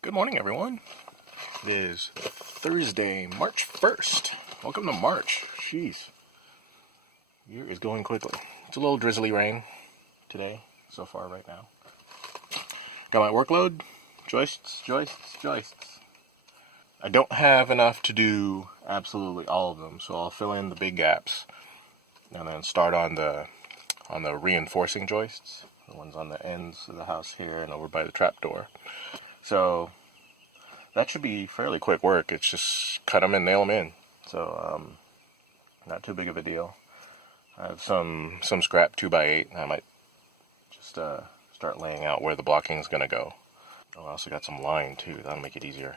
Good morning, everyone. It is Thursday, March 1st. Welcome to March. Jeez. Year is going quickly. It's a little drizzly rain today, so far right now. Got my workload. Joists. I don't have enough to do absolutely all of them, so I'll fill in the big gaps and then start on the reinforcing joists, the ones on the ends of the house here and over by the trapdoor. So that should be fairly quick work. It's just cut them and nail them in. So not too big of a deal. I have some scrap 2x8. I might just start laying out where the blocking is going to go. Oh, I also got some line too. That'll make it easier.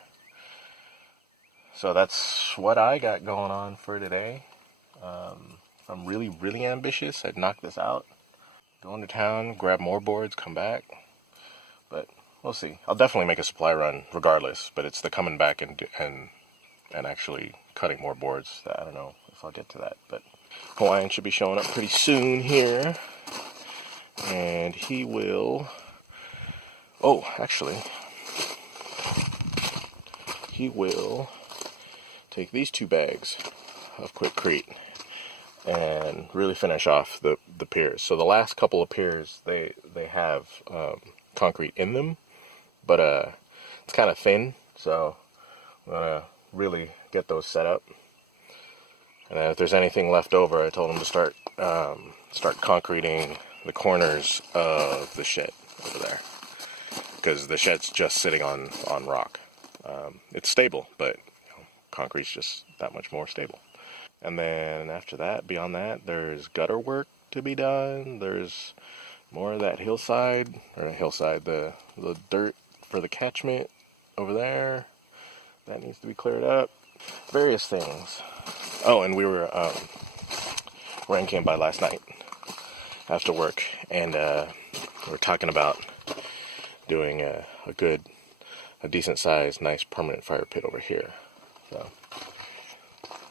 So that's what I got going on for today. If I'm really ambitious, I'd knock this out, go into town, grab more boards, come back. But we'll see. I'll definitely make a supply run regardless, but it's the coming back and actually cutting more boards that I don't know if I'll get to that. But Hawaiian should be showing up pretty soon here. And he will... Oh, actually, he will take these 2 bags of Quikrete and really finish off the piers. So the last couple of piers, they have concrete in them, but it's kind of thin, so I'm gonna really get those set up. And then if there's anything left over, I told him to start concreting the corners of the shed over there, because the shed's just sitting on rock. It's stable, but concrete's just that much more stable. And then after that, beyond that, there's gutter work to be done. There's more of that the dirt for the catchment over there. That needs to be cleared up. Various things. Oh, and Ryan came by last night after work, and we're talking about doing a decent sized, nice permanent fire pit over here.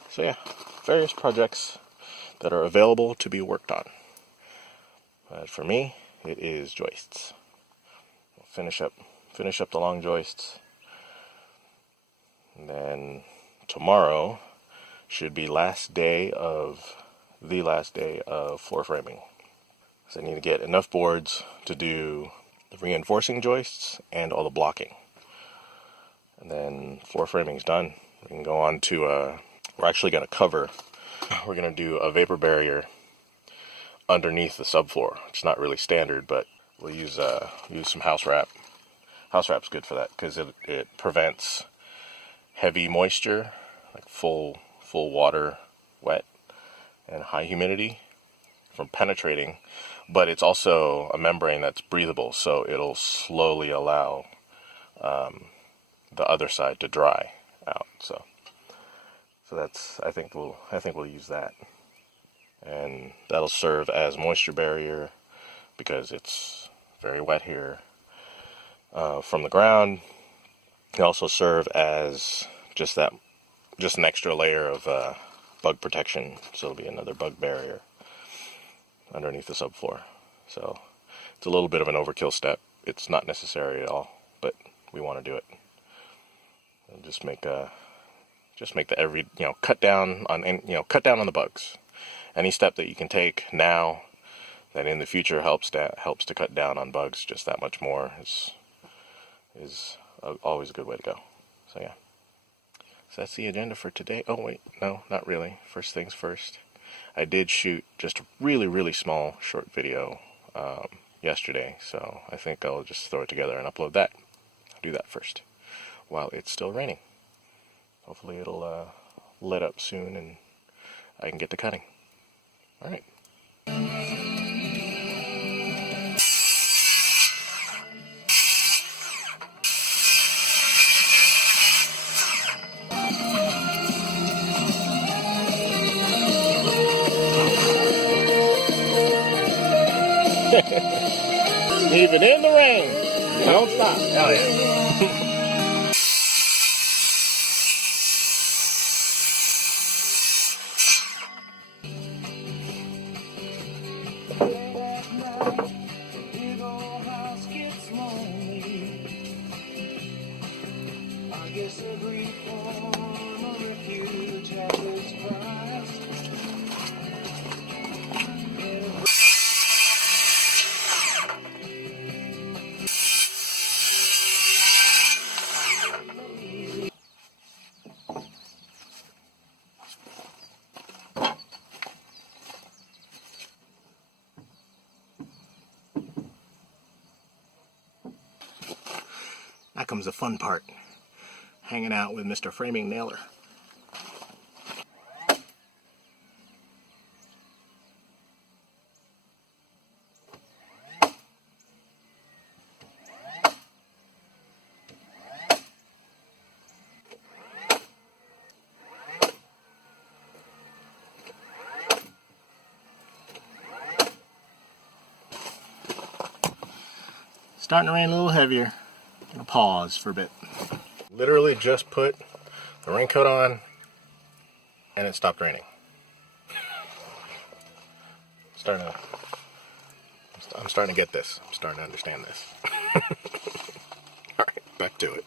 So yeah, various projects that are available to be worked on. But for me, it is joists. We'll finish up the long joists, and then tomorrow should be the last day of floor framing. So I need to get enough boards to do the reinforcing joists and all the blocking. And then floor framing's done. We can go on to we're actually going to do a vapor barrier underneath the subfloor. It's not really standard, but we'll use some house wrap. House wrap's good for that because it prevents heavy moisture, like full water, wet, and high humidity from penetrating. But it's also a membrane that's breathable, so it'll slowly allow the other side to dry out. So that's I think we'll use that, and that'll serve as moisture barrier because it's very wet here from the ground. It can also serve as just an extra layer of bug protection, so it'll be another bug barrier underneath the subfloor. So it's a little bit of an overkill step. It's not necessary at all, but we want to do it. And just make the cut down on the bugs. Any step that you can take now that in the future helps to cut down on bugs just that much more is always a good way to go. So yeah. So that's the agenda for today. Oh wait, no, not really. First things first. I did shoot just a really small short video yesterday, so I think I'll just throw it together and upload that. I'll do that first while it's still raining. Hopefully it'll let up soon and I can get to cutting. All right. Even in the rain, don't stop. Hell yeah. Now comes the fun part, hanging out with Mr. Framing Nailer. Starting to rain a little heavier. Gonna pause for a bit. Literally just put the raincoat on and it stopped raining. I'm starting to get this. I'm starting to understand this. Alright, back to it.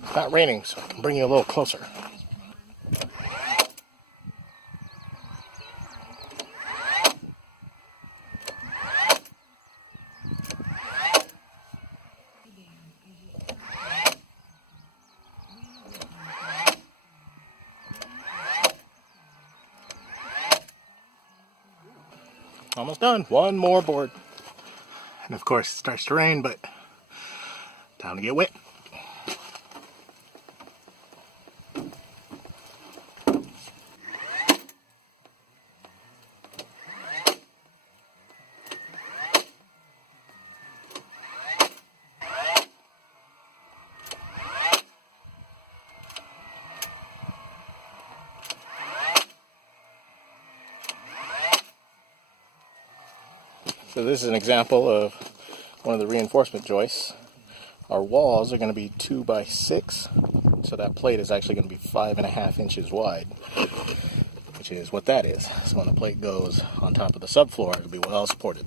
It's not raining, so I can bring you a little closer. Almost done. One more board. And of course it starts to rain, but time to get wet. So this is an example of one of the reinforcement joists. Our walls are going to be 2 by 6, so that plate is actually going to be 5.5 inches wide, which is what that is. So when the plate goes on top of the subfloor, it'll be well supported.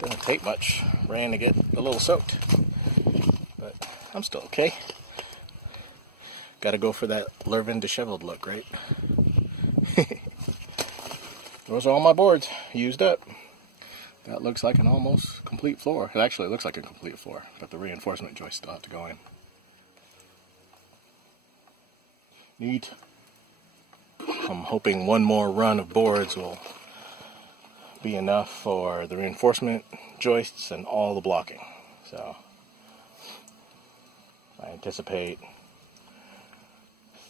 Doesn't take much rain to get a little soaked, but I'm still okay. Got to go for that Lurvin disheveled look, right? Those are all my boards used up. That looks like an almost complete floor. It actually looks like a complete floor, but the reinforcement joists still have to go in. Neat. I'm hoping one more run of boards will be enough for the reinforcement joists and all the blocking. So I anticipate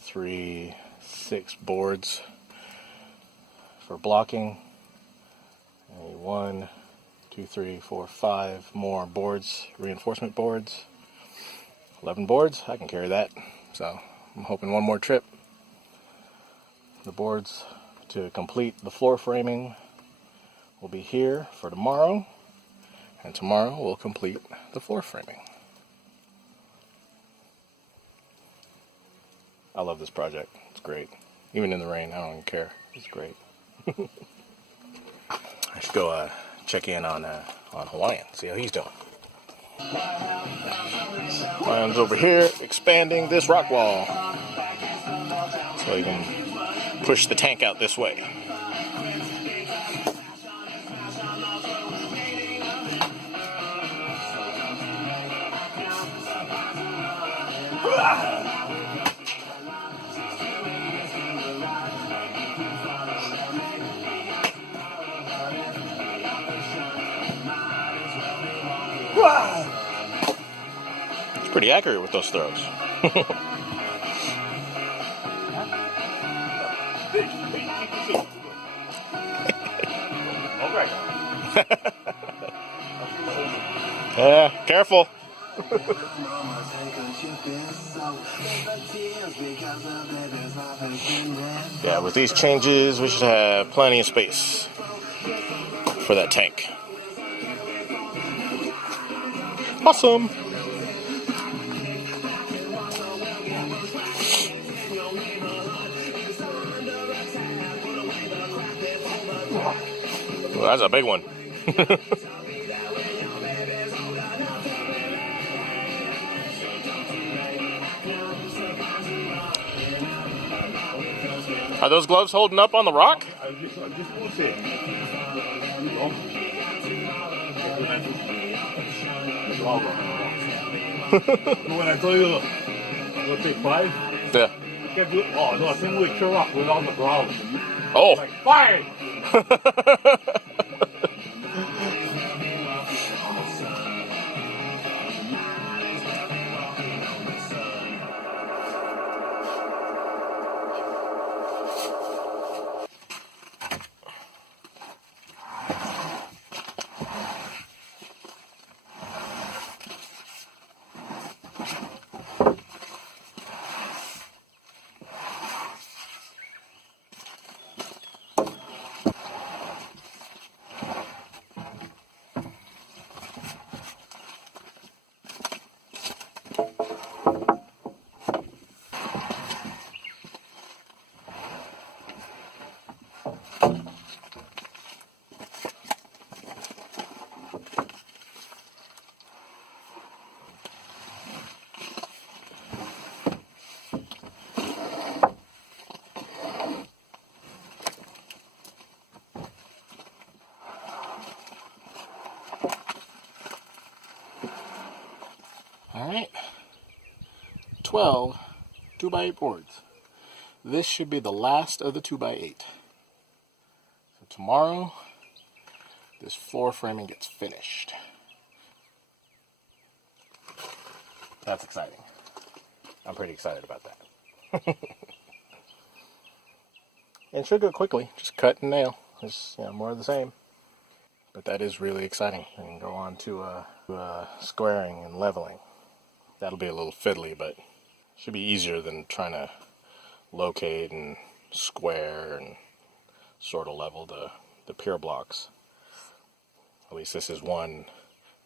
6 boards for blocking. 1, 2, 3, 4, 5 more boards, reinforcement boards. 11 boards, I can carry that. So I'm hoping one more trip. The boards to complete the floor framing will be here for tomorrow. And tomorrow we'll complete the floor framing. I love this project. It's great. Even in the rain, I don't even care. It's great. I should go check in on Hawaiian, see how he's doing. Ryan's over here expanding this rock wall so he can push the tank out this way. It's pretty accurate with those throws. Yeah, careful. Yeah, with these changes, we should have plenty of space for that tank. Awesome. Well, that's a big one. Are those gloves holding up on the rock? I just want to say when I told you, look, let's take 5. Yeah. I can't do it. Oh, no, I can't really turn off without the ground. Oh. Like, fire! Alright, 12 2x8 boards. This should be the last of the 2x8. So tomorrow, this floor framing gets finished. That's exciting. I'm pretty excited about that. And it should go quickly, just cut and nail. It's more of the same. But that is really exciting. And go on to squaring and leveling. That'll be a little fiddly, but should be easier than trying to locate and square and sort of level the pier blocks. At least this is one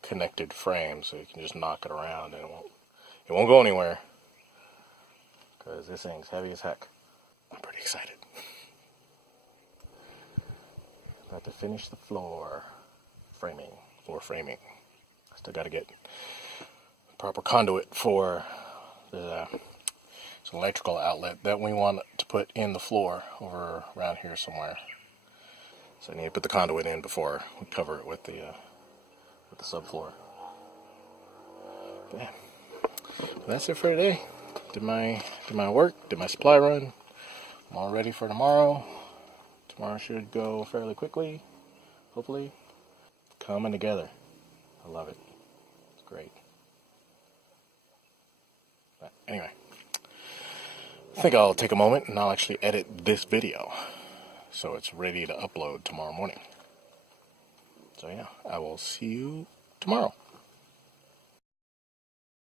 connected frame, so you can just knock it around and it won't go anywhere. Because this thing's heavy as heck. I'm pretty excited. About to finish the floor framing. Still got to get proper conduit for the electrical outlet that we want to put in the floor over around here somewhere. So I need to put the conduit in before we cover it with the subfloor. Yeah, that's it for today. Did my work, did my supply run. I'm all ready for tomorrow. Tomorrow should go fairly quickly, hopefully. Coming together. I love it. It's great. But anyway, I think I'll take a moment and I'll actually edit this video so it's ready to upload tomorrow morning. So yeah, I will see you tomorrow.